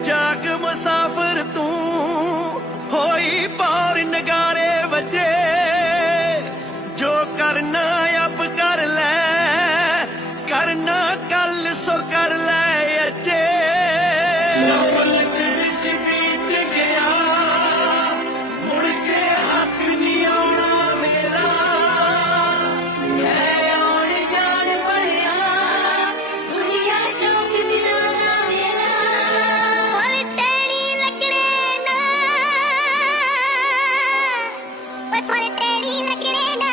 ਜਾਗ ਮੁਸਾਫਰ ਤੂੰ, ਹੋਈ ਪੌਰ ਨਗਾਰੇ ਵਜੇ। ਜੋ ਕਰਨਾ ਅਬ ਕਰ ਲੈ, ਕਰਨਾ ਕੱਲ ਸੁਖ querida.